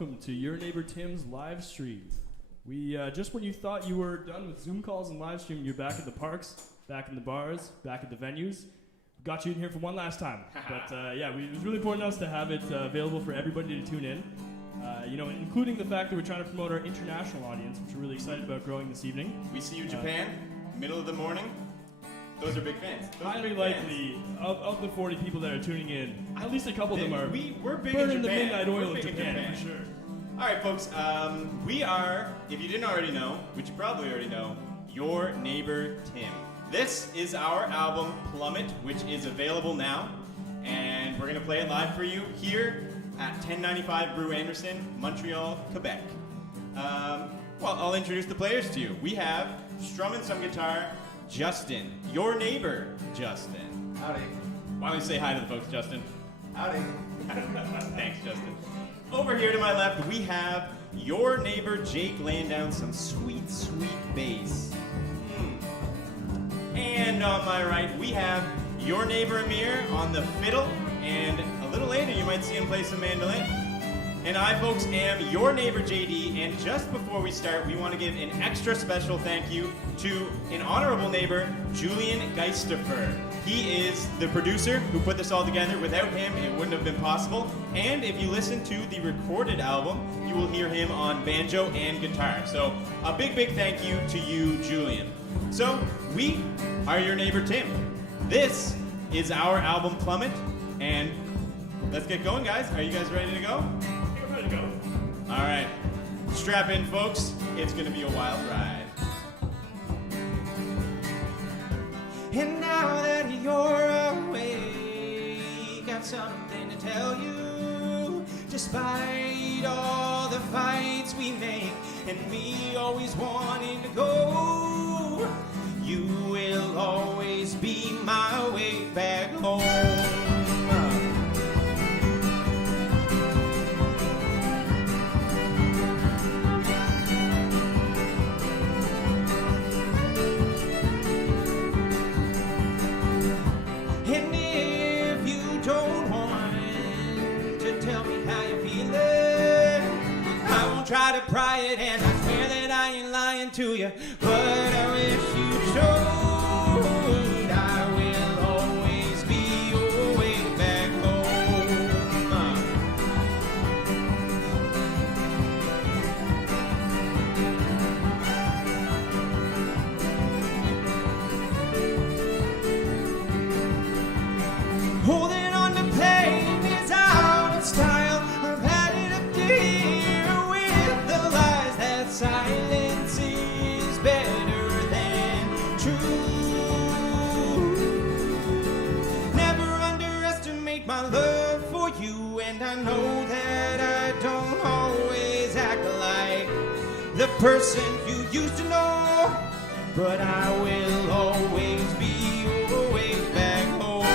welcome to Your Neighbor Tim's live stream. We just when you thought you were done with Zoom calls and live streaming, you're back at the parks, back in the bars, back at the venues. Got you in here for one last time. But it was really important to us to have it available for everybody to tune in. Including the fact that we're trying to promote our international audience, which we're really excited about growing this evening. We see you, Japan, middle of the morning. Those are big fans. Highly likely, of the 40 people that are tuning in, at least a couple of them are we're big burning in Japan. the midnight oil We're in big Japan, for sure. All right, folks. We are, if you didn't already know, which you probably already know, Your Neighbor Tim. This is our album, Plummet, which is available now. And we're going to play it live for you here at 1095 Brew Anderson, Montreal, Quebec. I'll introduce the players to you. We have strumming some guitar, Justin. Your neighbor, Justin. Howdy. Why don't you say hi to the folks, Justin? Howdy. Thanks, Justin. Over here to my left, we have your neighbor, Jake, laying down some sweet, sweet bass. And on my right, we have your neighbor, Amir, on the fiddle. And a little later, you might see him play some mandolin. And I, folks, am your neighbor, JD. And just before we start, we want to give an extra special thank you to an honorable neighbor, Julian Geisterfer. He is the producer who put this all together. Without him, it wouldn't have been possible. And if you listen to the recorded album, you will hear him on banjo and guitar. So a big, big thank you to you, Julian. So we are your neighbor, Tim. This is our album, Plummet. And let's get going, guys. Are you guys ready to go? We're ready to go. All right. Strap in, folks. It's going to be a wild ride. And now that you're away, got something to tell you. Despite all the fights we make, and me always wanting to go, you will always be my way back home. And if you don't want to tell me how you're feeling, I won't try to pry it, and I swear that I ain't lying to you, but I wish you should. I will always be your way back home. Holding on to pain is out of style. I've had it up to here with the lies that silence is better than true. Never underestimate my love for you, and I know that I don't always act like the person you used to know, but I will always be your way back home.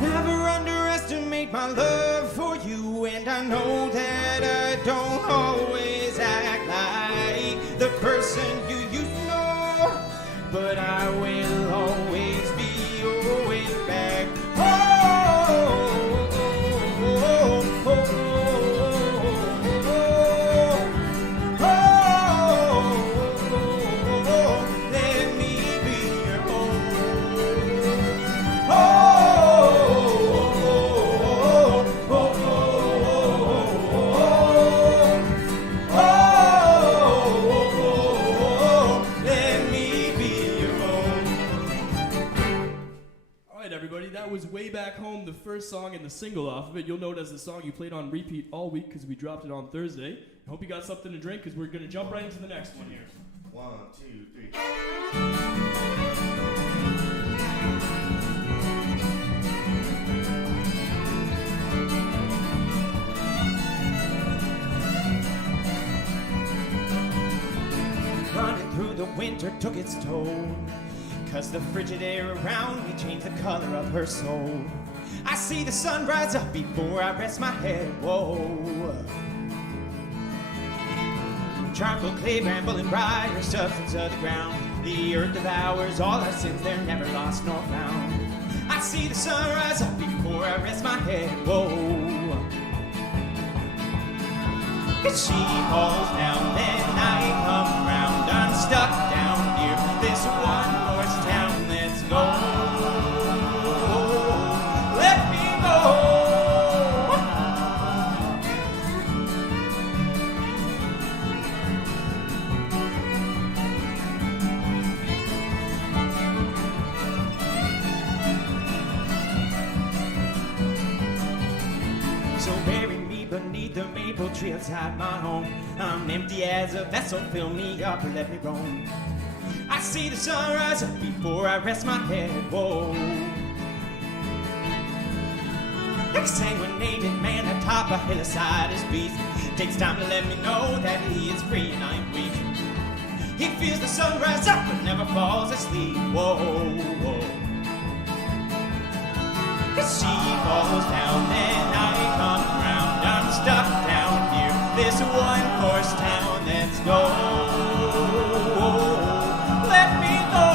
Never underestimate my love for you, and I know that I don't always act like the person you used to know, but I will always be your way back home. Let me be your let me be your home. All right, everybody, that was Way Back Home, the first song and the single off of it. You'll know it as the song you played on repeat all week because we dropped it on Thursday. I hope you got something to drink because we're going to jump right into the next one here. 1, 2, 3. but winter took its toll. 'Cause the frigid air around me changed the color of her soul. I see the sun rise up before I rest my head, whoa. Charcoal, clay, bramble, and briar, substance of the ground. The earth devours all our sins, they're never lost nor found. I see the sun rise up before I rest my head, whoa. As she falls down, then I come round. I'm stuck down here, this one horse town, let's go. Let me go. So bury me beneath the maple tree outside my home. I'm empty as a vessel, fill me up or let me roam. I see the sun rise up before I rest my head, whoa. Like a sanguinated man atop a hillside is beast. Takes time to let me know that he is free and I am weak. He feels the sun rise up but never falls asleep, whoa, whoa. As she falls down, then I come round. I'm stuck down here, this one horse town, let's go. Let me go.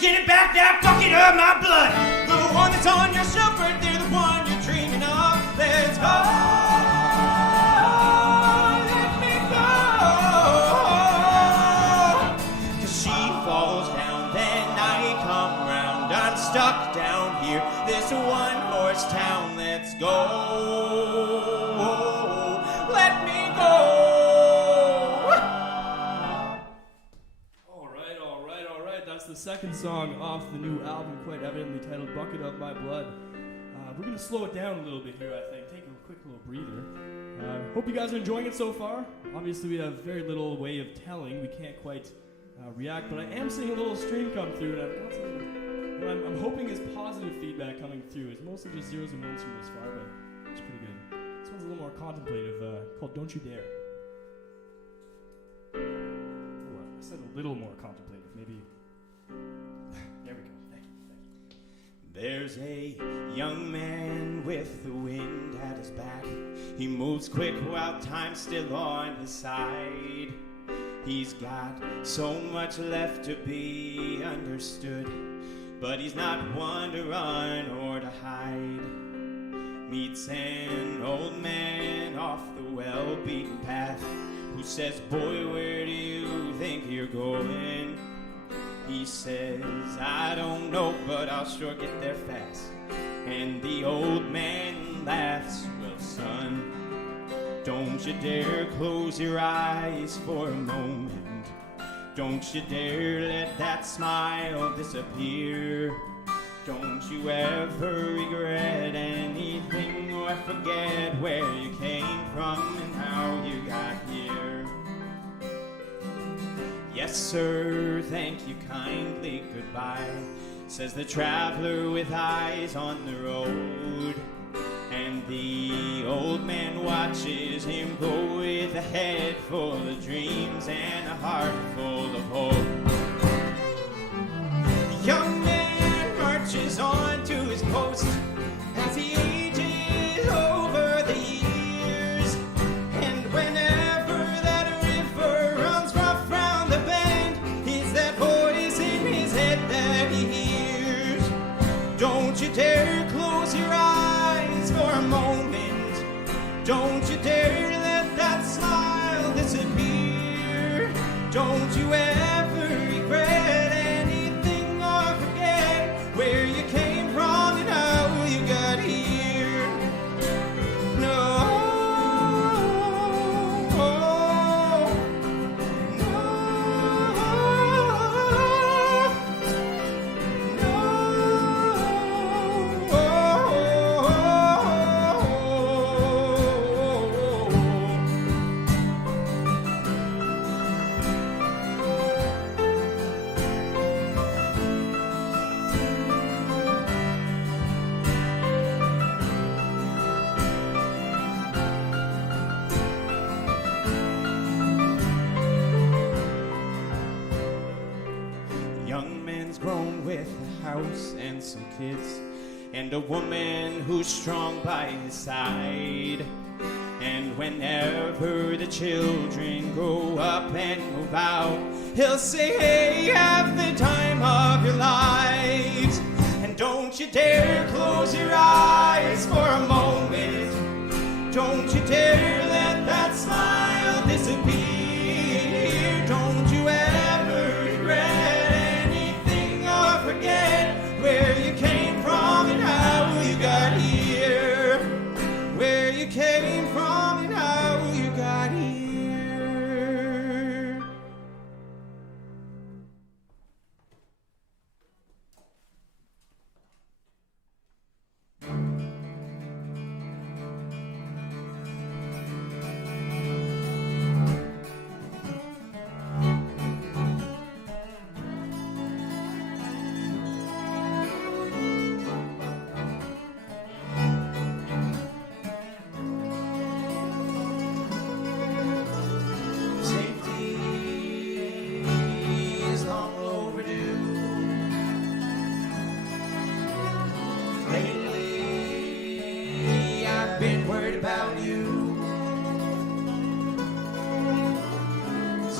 Get it back, that bucket of my blood. The one that's on your shelf right there, the one you're dreaming of. Let's go. Let me go. 'Cause she falls down, then I come round. I'm stuck down here, this one horse town. Let's go. Let me go. That's the second song off the new album, quite evidently titled Bucket of My Blood. We're going to slow it down a little bit here, I think. Take a quick little breather. Hope you guys are enjoying it so far. Obviously, we have very little way of telling. We can't quite react, but I am seeing a little stream come through, and I've got some, what I'm hoping is positive feedback coming through. It's mostly just zeros and ones from this far, but it's pretty good. This one's a little more contemplative, called Don't You Dare. Oh, I said a little more contemplative, maybe. There we go. Thank you. There's a young man with the wind at his back. He moves quick while time's still on his side. He's got so much left to be understood, but he's not one to run or to hide. Meets an old man off the well-beaten path who says, "Boy, where do you think you're going?" He says, "I don't know, but I'll sure get there fast." And the old man laughs, "Well, son, don't you dare close your eyes for a moment. Don't you dare let that smile disappear. Don't you ever regret anything or forget where you came from and how you got here. Yes, sir, thank you kindly, goodbye," says the traveler with eyes on the road. And the old man watches him go with a head full of dreams and a heart full of hope. The young man marches on to his post as he ages over the years. And whenever that river runs rough round the bend, it's that voice in his head that he hears. Don't you dare close your eyes for a moment. Don't you dare let that smile disappear. Don't you ever regret house and some kids, and a woman who's strong by his side. And whenever the children grow up and move out, he'll say, hey, have the time of your lives. And don't you dare close your eyes for a moment. Don't you dare let that smile disappear. Don't you ever regret anything or forget where you came from and how you got here. Where you came from and how you got here.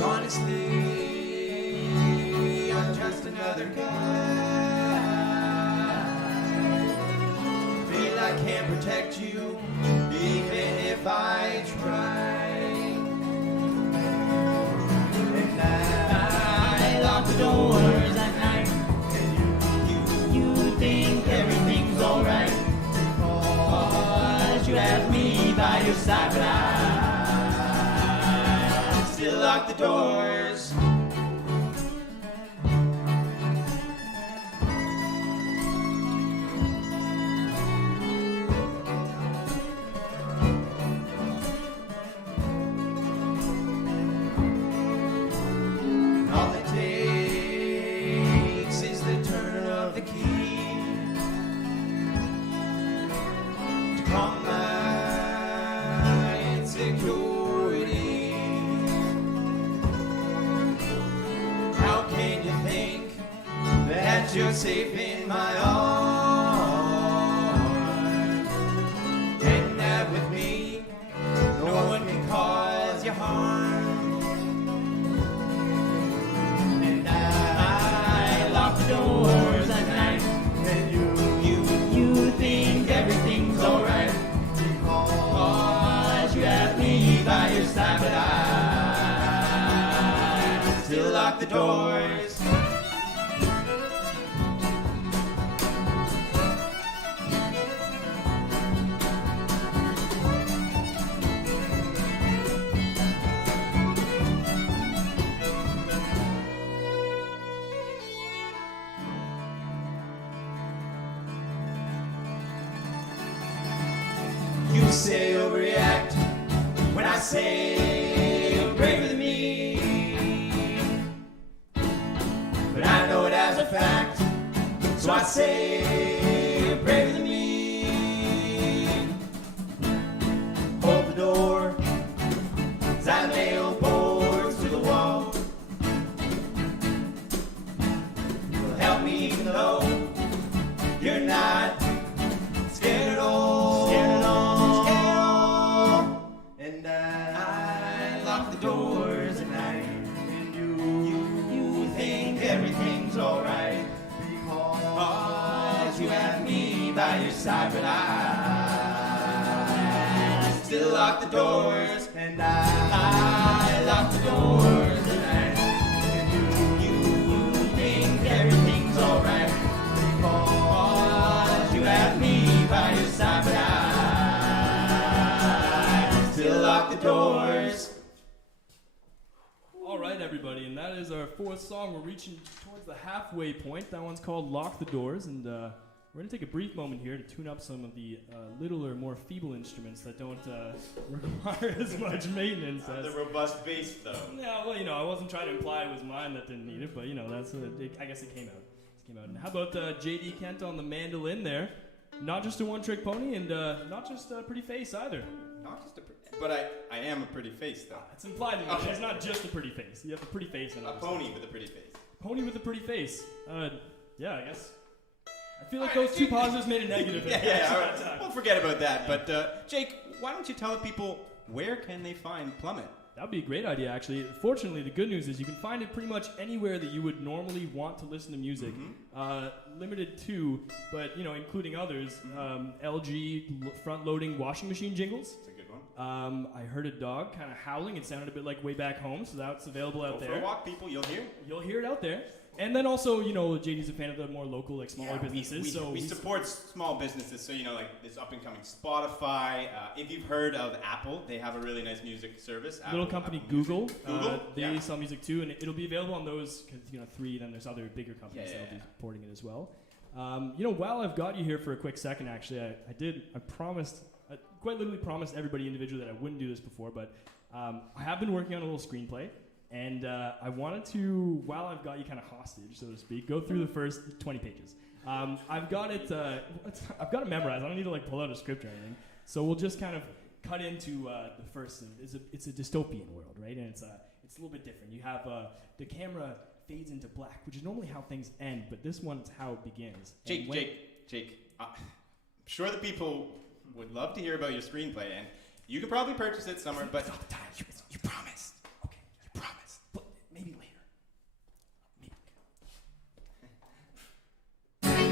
Honestly, I'm just another guy. Feel I can't protect you, even if I try. And I lock the doors at night. And you think everything's alright, because you have me by your side, but I still lock the doors. All it takes is the turn of the key to calm my insecurity. How can you think that you're safe in my arms? And that with me, no one can cause you harm. And I lock the doors at night. And you think everything's alright, because you have me by your side, but I still lock the doors. You say overreact when I say you're braver than me, but I know it as a fact, so I say you're braver than me. Hold the door as I nail boards to the wall. You'll help me even though you're not scared at all. Scared at all. And I lock the doors at night. And you think everything's alright, because you have me by your side, but I still lock the doors. And I lock the doors at night. And you think everything's alright, because you have me by your side, but I still lock the doors. All right, everybody, and that is our fourth song. We're reaching towards the halfway point. That one's called Lock the Doors, and we're going to take a brief moment here to tune up some of the littler, more feeble instruments that don't require as much maintenance. The robust bass, though. Yeah, well, I wasn't trying to imply it was mine that didn't need it, but, that's I guess it came out. And how about J.D. Kent on the mandolin there? Not just a one-trick pony, and not just a pretty face either. Not just but I am a pretty face, though. It's implied in Okay. She's not just a pretty face. You have a pretty face and A pony with a pretty face. Pony with a pretty face. Yeah, I guess. I feel like those two positives made a negative. Yeah, all right. We'll forget about that. But Jake, why don't you tell the people where can they find Plummet? That would be a great idea, actually. Fortunately, the good news is you can find it pretty much anywhere that you would normally want to listen to music. Limited to, but including others, LG front-loading washing machine jingles. That's a good one. I heard a dog kind of howling. It sounded a bit like Way Back Home, so that's available out Go there. for a walk, people. You'll hear. You'll hear it out there. And then also, JD's a fan of the more local, like smaller businesses. We support small businesses, so like this up and coming Spotify. If you've heard of Apple, they have a really nice music service. Little company Google. Google, they sell music too, and it'll be available on those because 3. Then there's other bigger companies that'll be supporting it as well. While I've got you here for a quick second, actually, I quite literally promised everybody individually that I wouldn't do this before, but I have been working on a little screenplay. And I wanted to, while I've got you kind of hostage, so to speak, go through the first 20 pages. I've got it memorized. I don't need to pull out a script or anything. So we'll just kind of cut into the first. It's a dystopian world, right? And it's a little bit different. You have the camera fades into black, which is normally how things end, but this one is how it begins. Jake. I'm sure the people would love to hear about your screenplay, and you could probably purchase it somewhere. But you promised. Maybe later.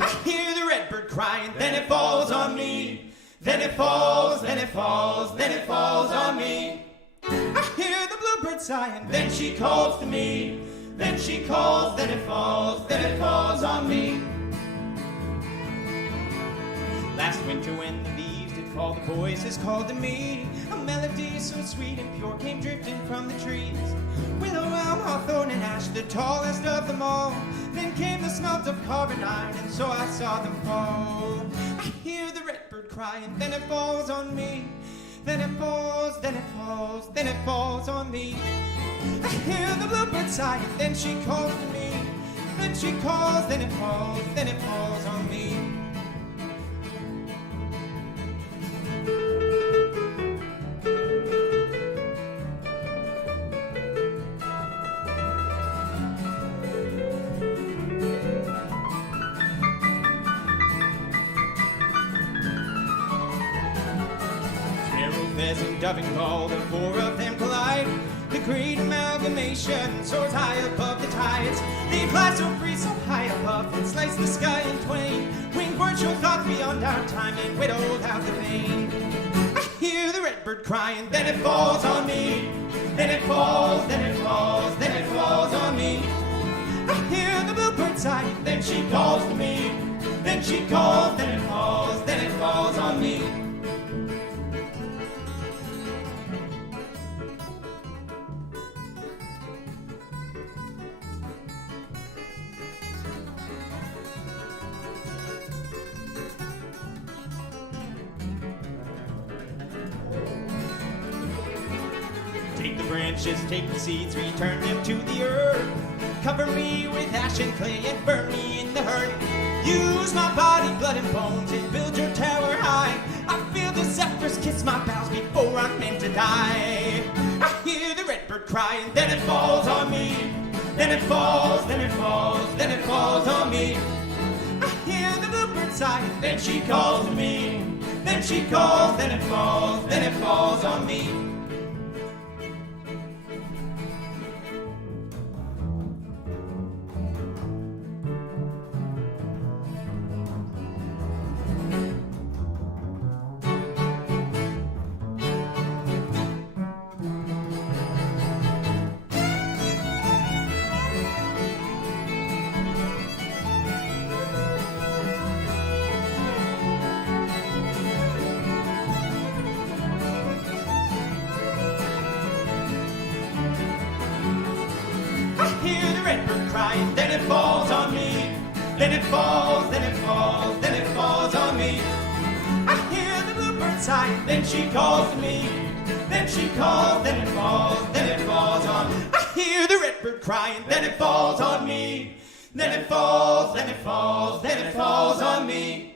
I hear the redbird crying, then it falls on me. Then it falls, then it falls, then it falls on me. I hear the bluebird sighing, then she calls to me. Then she calls, then it falls on me. Last winter when the leaves did fall, the voices called to me. A melody so sweet and pure came drifting from the trees. Willow, elm, hawthorn, and ash, the tallest of them all. Then came the smelt of carbonite, and so I saw them fall. I hear the redbird crying, then it falls on me. Then it falls, then it falls, then it falls on me. I hear the bluebird sighing, then she calls to me. Then she calls, then it falls on me. Pheasant, dove, and gull, the 4 of them collide. The great amalgamation soars high above the tides. They fly so free, so high above, and slice the sky in twain. Winged birds show thoughts beyond our time, and widowed out the pain. I hear the redbird crying, then it falls on me. Then it falls, then it falls, then it falls on me. I hear the bluebird sighing, then she calls to me. Then she calls, then it falls on me. Take the branches, take the seeds, return them to the earth. Cover me with ash and clay and burn me in the hurt. Use my body, blood and bones, and build your tower high. I feel the zephyrs kiss my boughs before I'm meant to die. I hear the redbird crying, then it falls on me. Then it falls, then it falls, then it falls on me. I hear the bluebird sighing, then she calls to me. Then she calls, then it falls on me. Crying, then it falls on me. Then it falls, then it falls, then it falls on me. I hear the bluebird sighing, then she calls to me. Then she calls, then it falls on me. I hear the redbird crying, then it falls on me. Then it falls, then it falls, then it falls on me.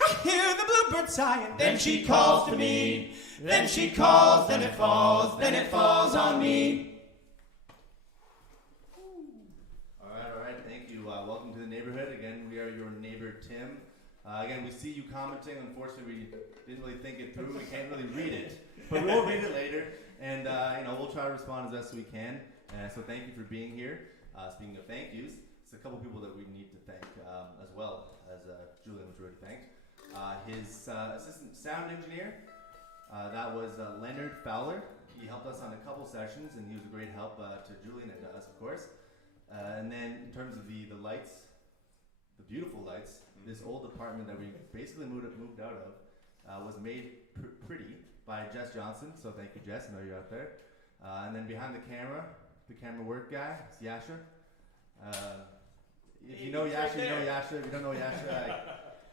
I hear the bluebird sighing, then she calls to me. Then she calls, then it falls on me. All right, thank you. Welcome to the neighborhood. Again, we are your neighbor, Tim. Again, we see you commenting. Unfortunately, we didn't really think it through. We can't really read it, but we'll read it later, and we'll try to respond as best we can. So thank you for being here. Speaking of thank yous, there's a couple people that we need to thank as well as Julian was already thanked. His assistant sound engineer, that was Leonard Fowler. He helped us on a couple sessions, and he was a great help to Julian and to us, of course. And then in terms of the lights, the beautiful lights, this old apartment that we basically moved out of was made pretty by Jess Johnson. So thank you, Jess. I know you're out there. And then behind the camera work guy, is Yasha. If you know Yasha, you know Yasha. If you don't know Yasha,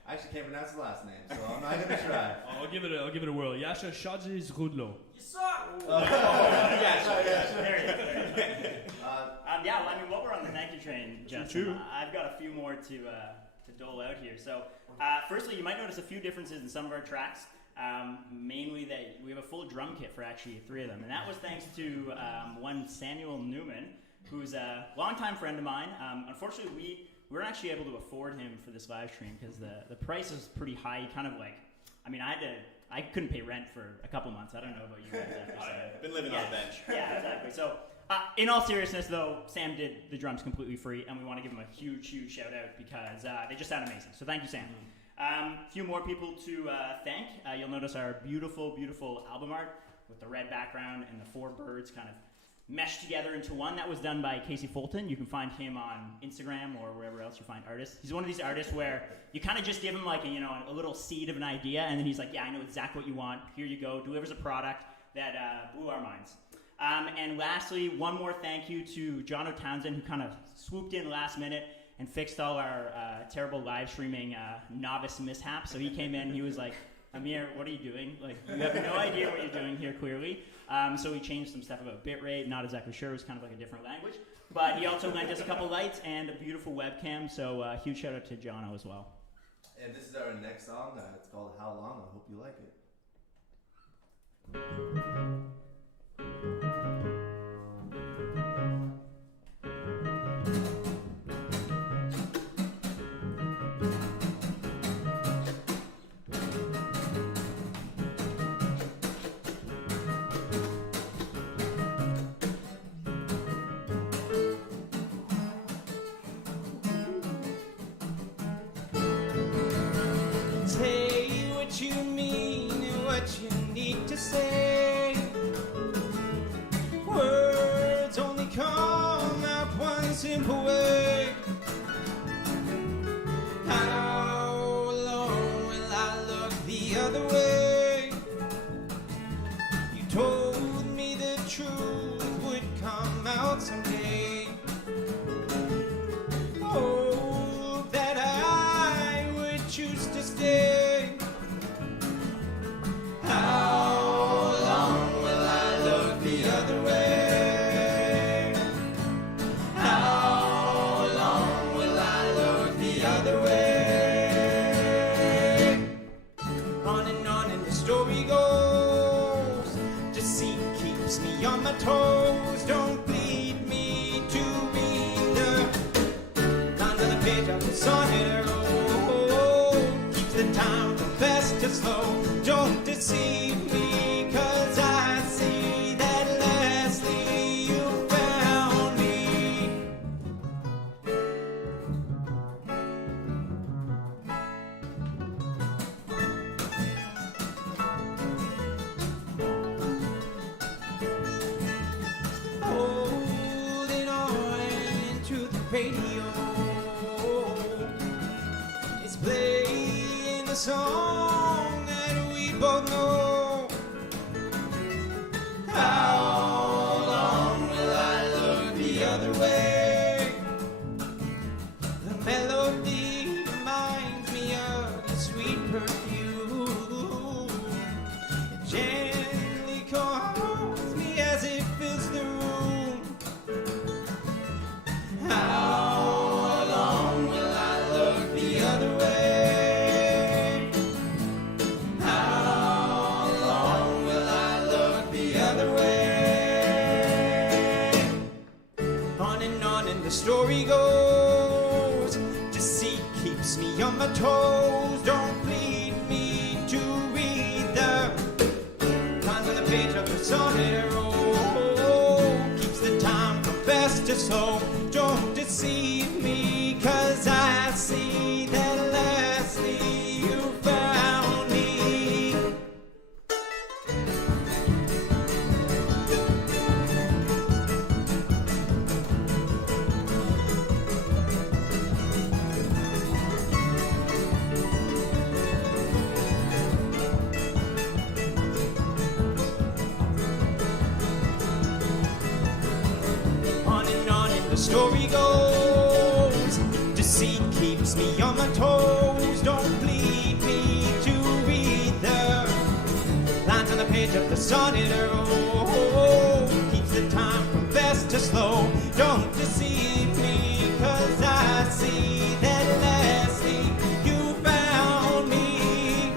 I actually can't pronounce his last name, so I'm not gonna try. I'll give it a whirl. Yasha Shadzizrudlo. You suck! Yeah, well, I mean, while we're on the thank you train, Justin, I've got a few more to dole out here. So, firstly, you might notice a few differences in some of our tracks. Mainly that we have a full drum kit for actually 3 of them, and that was thanks to one Samuel Newman, who's a longtime friend of mine. Unfortunately, we weren't actually able to afford him for this live stream because the price is pretty high. He kind of I couldn't pay rent for a couple months. I don't know about you guys. I've been living on the bench. Yeah, exactly. So, in all seriousness, though, Sam did the drums completely free, and we want to give him a huge shout out because they just sound amazing. So thank you, Sam. A few more people to thank. You'll notice our beautiful, beautiful album art with the red background and the 4 birds kind of meshed together into one. That was done by Casey Fulton. You can find him on Instagram or wherever else you find artists. He's one of these artists where you kind of just give him like a little seed of an idea, and then he's like, yeah, I know exactly what you want. Here you go. Delivers a product that blew our minds. And lastly, one more thank you to John O'Townsend, who kind of swooped in last minute and fixed all our terrible live streaming novice mishaps. So he came in, he was like, Amir, what are you doing? Like, you have no idea what you're doing here, clearly. So he changed some stuff about bitrate, not exactly sure, it was kind of like a different language. But he also lent us a couple lights and a beautiful webcam, so huge shout out to Jono as well. And this is our next song. It's called How Long? I hope you like it. Say what you mean and what you need to say. Words only come out one simple way. How long will I look the other way? You told me the truth would come out someday. Oh, that I would choose to stay. How long will I look the other way? How long will I look the other way? On and the story goes. Deceit keeps me on my toes. Don't lead me to read the lines on the page of the sonnet. Keeps the time from fast to slow. Don't deceive me, 'cause I see that lastly you found me. Holding on to the radio, it's playing the song that we both know. How long will I look the other way? The melody reminds me of your sweet perfume. It gently calls me as it fills the room. How long will I look the other way? How long will I look the other way? On and the story goes. Deceit keeps me on my toes. Don't that's on it. Oh, keeps the time from fast to slow. Don't deceive me, 'cause I see that lastly you found me. On and on and the story goes. Deceit keeps me on my toes. Don't lead me to read the lines on the page of the sonnet. Oh, keeps the time from fast to slow. Don't deceive me, 'cause I see that lastly you found me.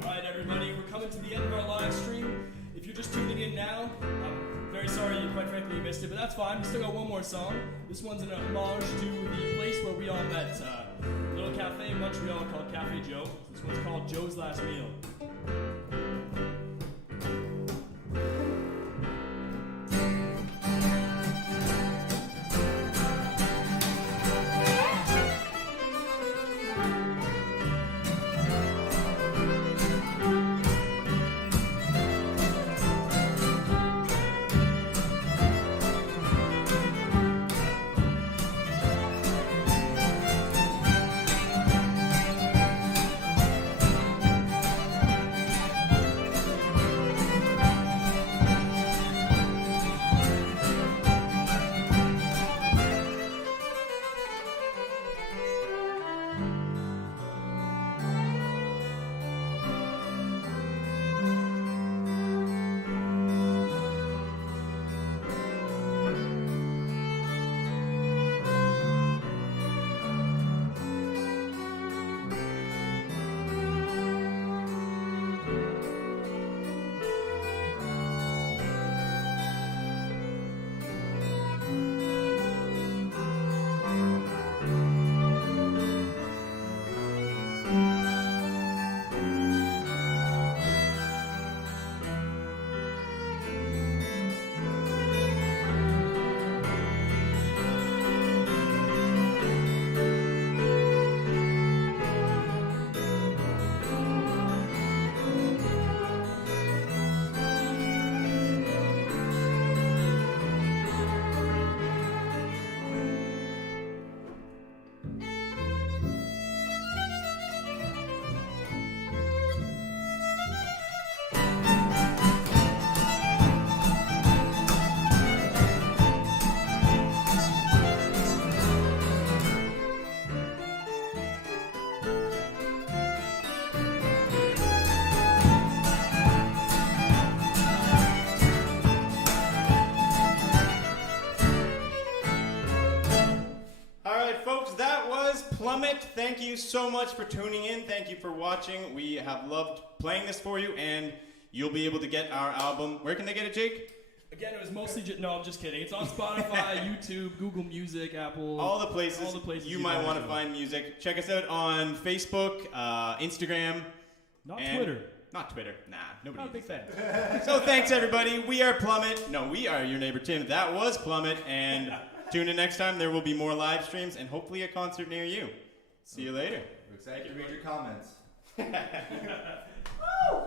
All right, everybody, we're coming to the end of our live stream. If you're just tuning in now, I'm very sorry you quite frankly you missed it, but that's fine. We still got one more song. This one's an homage to the place where we all met, a little cafe in Montreal called Cafe Joe. This one's called Joe's Last Meal. Plummet, thank you so much for tuning in. Thank you for watching. We have loved playing this for you, and you'll be able to get our album. Where can they get it, Jake? Again, it was mostly no, I'm just kidding. It's on Spotify, YouTube, Google Music, Apple. All the places you might want to find music. Check us out on Facebook, Instagram. Not Twitter. Not Twitter. Nah, nobody. Not a big fan. So thanks, everybody. We are Plummet. No, we are your neighbor Tim. That was Plummet, and tune in next time. There will be more live streams and hopefully a concert near you. See you later. We're excited to read your comments. Woo!